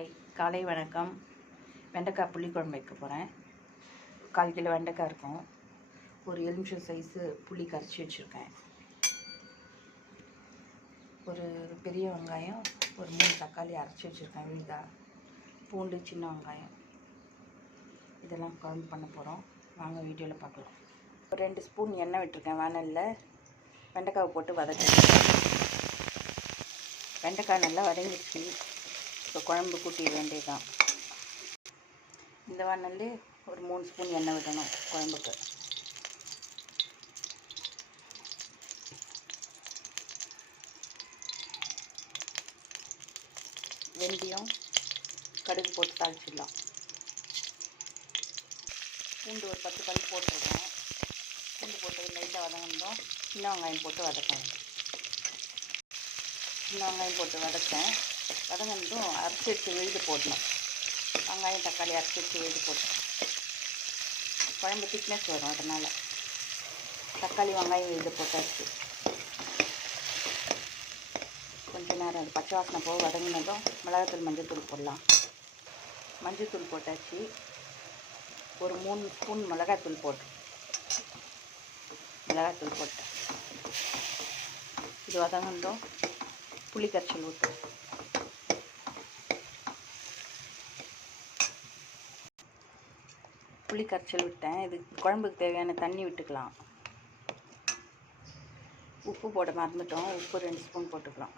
Hi, காலை வணக்கம். வெண்டைக்காய் புளிக்குழம்பு வைக்க போகிறேன். 1/4 கிலோ வெண்டைக்காய் இருக்கும். ஒரு எலுமிச்சை சைஸு புளி கரைச்சி வச்சுருக்கேன். ஒரு பெரிய வெங்காயம், ஒரு 3 தக்காளி அரைச்சி வச்சுருக்கேன். விழுதா பூண்டு, சின்ன வெங்காயம், இதெல்லாம் குழம்பு பண்ண போகிறோம். வாங்க வீடியோவில் பார்க்கலாம். ஒரு 2 ஸ்பூன் எண்ணெய் விட்டுருக்கேன். வானலில் வெண்டைக்காவை போட்டு வதக்கிட்டேன். வெண்டைக்காய் நல்லா வதங்கிடுச்சு. இப்போ குழம்பு கூட்டிட வேண்டியதுதான். இந்த வானல்லே ஒரு 3 ஸ்பூன் எண்ணெய் விடணும் குழம்புக்கு. வெந்தயம், கடுகு போட்டு தாளிச்சிடலாம். பூண்டு ஒரு 10 பல் போட்டிருக்கேன். பூண்டு போட்டு லைட்டாக வதங்கணும். சின்ன வெங்காயம் போட்டு வதக்கேன். சின்ன வெங்காயம் போட்டு வதங்கினதும் அரைச்சி வச்சு விழுது போடணும். வெங்காயம் தக்காளி அரைச்சி வச்சு விழுது போட்டேன். குழம்பு திக்னஸ் வரும், அதனால் தக்காளி வெங்காயம் விழுது போட்டாச்சு. கொஞ்ச நேரம் அது பச்சை வாசனை போக வதங்கினதும் மிளகாத்தூள், மஞ்சள் போடலாம். மஞ்சள் போட்டாச்சு. ஒரு 3 ஸ்பூன் மிளகாத்தூள் போட்டேன். இது வதங்கினதும் புளி கரைச்சல் ஊற்றும். புளி கரைச்சல் விட்டேன். இது குழம்புக்கு தேவையான தண்ணி விட்டுக்கலாம். உப்பு போட மறந்துட்டோம். உப்பு 2 ஸ்பூன் போட்டுக்கலாம்.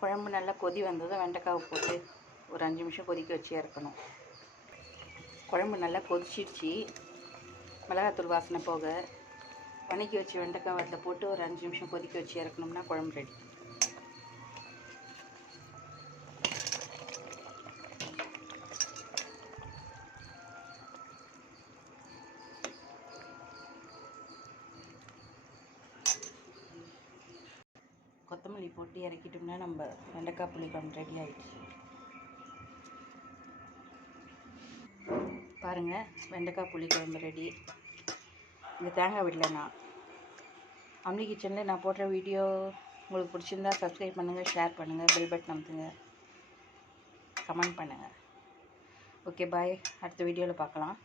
குழம்பு நல்லா கொதி வந்ததும் வெண்டைக்காவை போட்டு ஒரு 5 நிமிஷம் கொதிக்க வச்சு இறக்கணும். குழம்பு நல்லா கொதிச்சிடுச்சு. மிளகாத்தூள் வாசனை போக வதக்கி வச்சு வெண்டைக்காய் அதில் போட்டு ஒரு 5 நிமிஷம் கொதிக்க வச்சு இறக்கணும்னா குழம்பு ரெடி. கொத்தமல்லி போட்டு இறக்கிட்டோம்னா நம்ம வெண்டைக்காய் புளிக்குழம்பு ரெடி ஆகிடுச்சு. பாருங்கள், வெண்டைக்காய் புளிக்குழம்பு ரெடி. இந்த தேங்காய் விடலைண்ணா அம்னி கிச்சனில் நான் போடுற வீடியோ உங்களுக்கு பிடிச்சிருந்தா சப்ஸ்கிரைப் பண்ணுங்கள், ஷேர் பண்ணுங்கள், பெல் பட்டன் அமுத்துங்க, கமெண்ட் பண்ணுங்கள். ஓகே, பாய். அடுத்த வீடியோவில் பார்க்கலாம்.